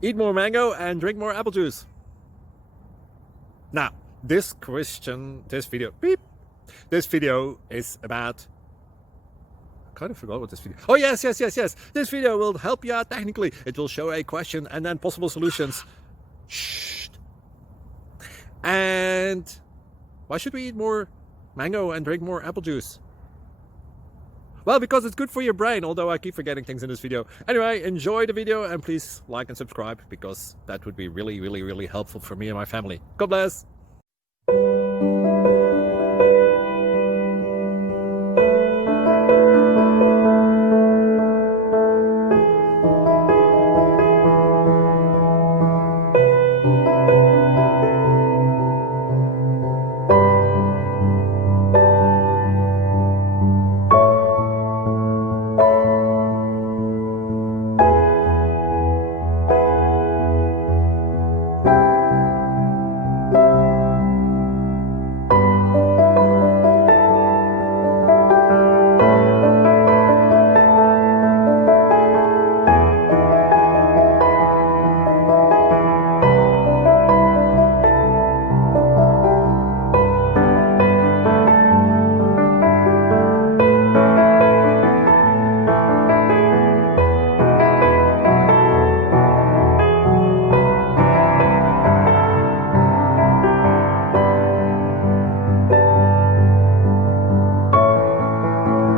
Eat more mango and drink more apple juice. Now, this video is about, I kind of forgot what this video. Oh, yes. This video will help you out technically. It will show a question and then possible solutions. Shh. And why should we eat more mango and drink more apple juice? Well, because it's good for your brain, although I keep forgetting things in this video. Anyway, enjoy the video and please like and subscribe, because that would be really helpful for me and my family. God bless.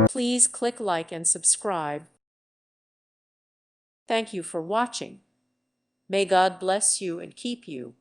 Please click like and subscribe. Thank you for watching. May God bless you and keep you.